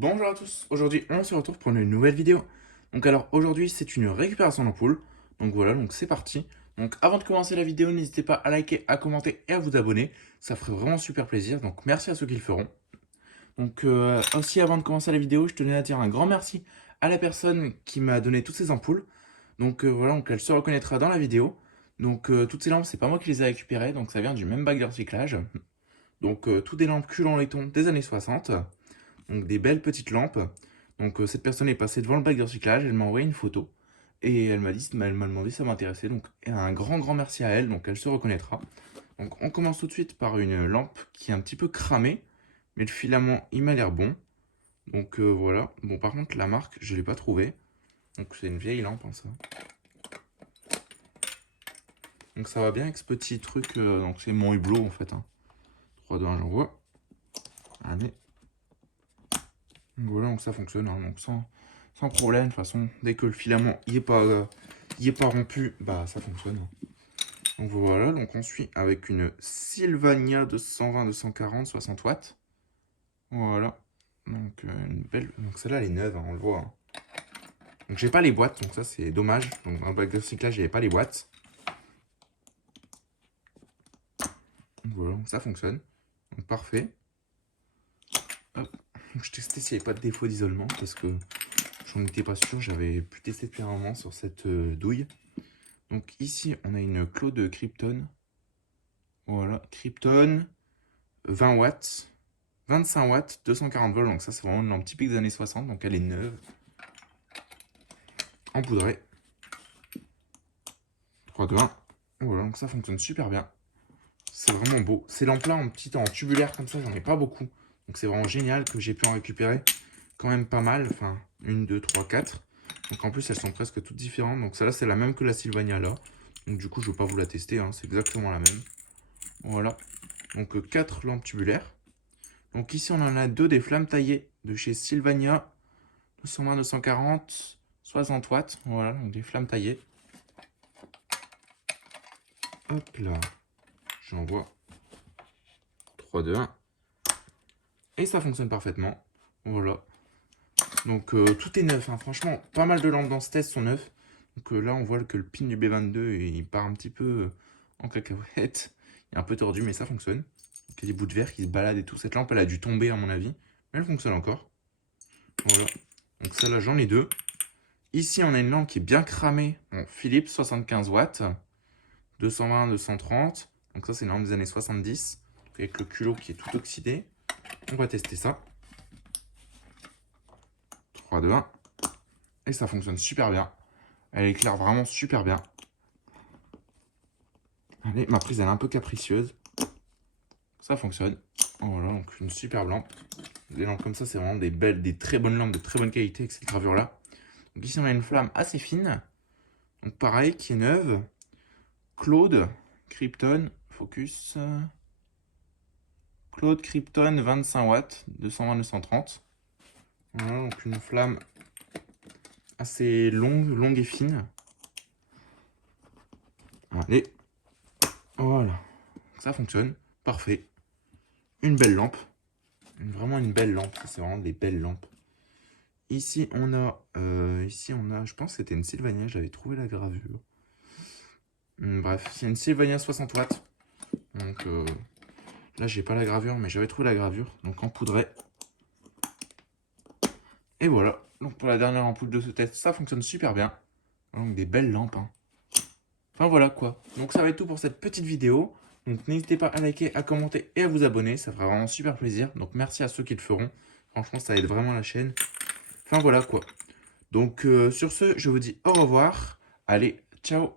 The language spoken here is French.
Bonjour à tous, aujourd'hui on se retrouve pour une nouvelle vidéo. Donc alors aujourd'hui c'est une récupération d'ampoule. Donc voilà, donc c'est parti. Donc avant de commencer la vidéo, n'hésitez pas à liker, à commenter et à vous abonner. Ça ferait vraiment super plaisir, donc merci à ceux qui le feront. Donc aussi avant de commencer la vidéo, je tenais à dire un grand merci à la personne qui m'a donné toutes ces ampoules. Donc voilà, donc elle se reconnaîtra dans la vidéo. Donc toutes ces lampes, c'est pas moi qui les ai récupérées, donc ça vient du même bac de recyclage. Donc toutes des lampes cul en laiton des années 60. Donc des belles petites lampes. Donc cette personne est passée devant le bac de recyclage, elle m'a envoyé une photo. Et elle m'a demandé si ça m'intéressait. Donc un grand merci à elle, donc elle se reconnaîtra. Donc on commence tout de suite par une lampe qui est un petit peu cramée. Mais le filament, il m'a l'air bon. Donc voilà. Bon par contre la marque, je ne l'ai pas trouvée. Donc c'est une vieille lampe, hein, ça. Donc ça va bien avec ce petit truc. Donc c'est mon hublot en fait. Hein. 3, 2, 1, j'envoie. Allez. Donc voilà, donc ça fonctionne, hein, donc sans problème. De toute façon, dès que le filament il est pas rompu, bah ça fonctionne. Hein. Donc voilà, donc on suit avec une Sylvania de 120-240, 60 watts. Voilà. Donc une belle. Donc celle-là elle est neuve, hein, on le voit. Hein. Donc j'ai pas les boîtes, donc ça c'est dommage. Donc dans le bac de recyclage, j'avais pas les boîtes. Donc voilà, donc ça fonctionne. Donc parfait. Hop. Donc, je testais s'il n'y avait pas de défaut d'isolement parce que j'en étais pas sûr, j'avais pu tester depuis un moment sur cette douille. Donc ici, on a une Claude Krypton. Voilà, Krypton, 20 watts, 25 watts, 240 volts. Donc ça, c'est vraiment une lampe typique des années 60. Donc elle est neuve, empoudrée. 3, 2, 1. Voilà, donc ça fonctionne super bien. C'est vraiment beau. Ces lampes-là, en tubulaire comme ça, j'en ai pas beaucoup. Donc c'est vraiment génial que j'ai pu en récupérer quand même pas mal. Enfin, 1, 2, 3, 4. Donc en plus, elles sont presque toutes différentes. Donc celle-là, c'est la même que la Sylvania là. Donc du coup, je ne vais pas vous la tester. Hein. C'est exactement la même. Voilà. Donc 4 lampes tubulaires. Donc ici, on en a 2 des flammes taillées de chez Sylvania. 220, 240, 60 watts. Voilà, donc des flammes taillées. Hop là. J'envoie 3, 2, 1. Et ça fonctionne parfaitement. Voilà. Donc tout est neuf. Hein. Franchement, pas mal de lampes dans ce test sont neufs. Donc là, on voit que le pin du B22, il part un petit peu en cacahuète. Il est un peu tordu, mais ça fonctionne. Donc, il y a des bouts de verre qui se baladent et tout. Cette lampe, elle a dû tomber, à mon avis. Mais elle fonctionne encore. Voilà. Donc celle-là, j'en ai 2. Ici, on a une lampe qui est bien cramée. Bon, Philips, 75 watts. 220, 230. Donc ça, c'est une lampe des années 70. Avec le culot qui est tout oxydé. On va tester ça. 3, 2, 1. Et ça fonctionne super bien. Elle éclaire vraiment super bien. Allez, ma prise, elle est un peu capricieuse. Ça fonctionne. Voilà, donc une superbe lampe. Des lampes comme ça, c'est vraiment des belles, des très bonnes lampes de très bonne qualité avec cette gravure-là. Donc ici, on a une flamme assez fine. Donc pareil, qui est neuve. Claude Krypton, focus. Claude Krypton, 25 watts, 220-230. Voilà, donc une flamme assez longue et fine. Allez, voilà, ça fonctionne, parfait. Une belle lampe, vraiment une belle lampe, c'est vraiment des belles lampes. Ici on a, je pense que c'était une Sylvania, j'avais trouvé la gravure. Bref, c'est une Sylvania 60 watts. Donc là j'ai pas la gravure, mais j'avais trouvé la gravure, donc en poudré. Et voilà, donc pour la dernière ampoule de ce test, ça fonctionne super bien. Donc des belles lampes. Hein. Enfin voilà quoi. Donc ça va être tout pour cette petite vidéo. Donc n'hésitez pas à liker, à commenter et à vous abonner. Ça fera vraiment super plaisir. Donc merci à ceux qui le feront. Franchement, ça aide vraiment la chaîne. Enfin voilà quoi. Donc sur ce, je vous dis au revoir. Allez, ciao.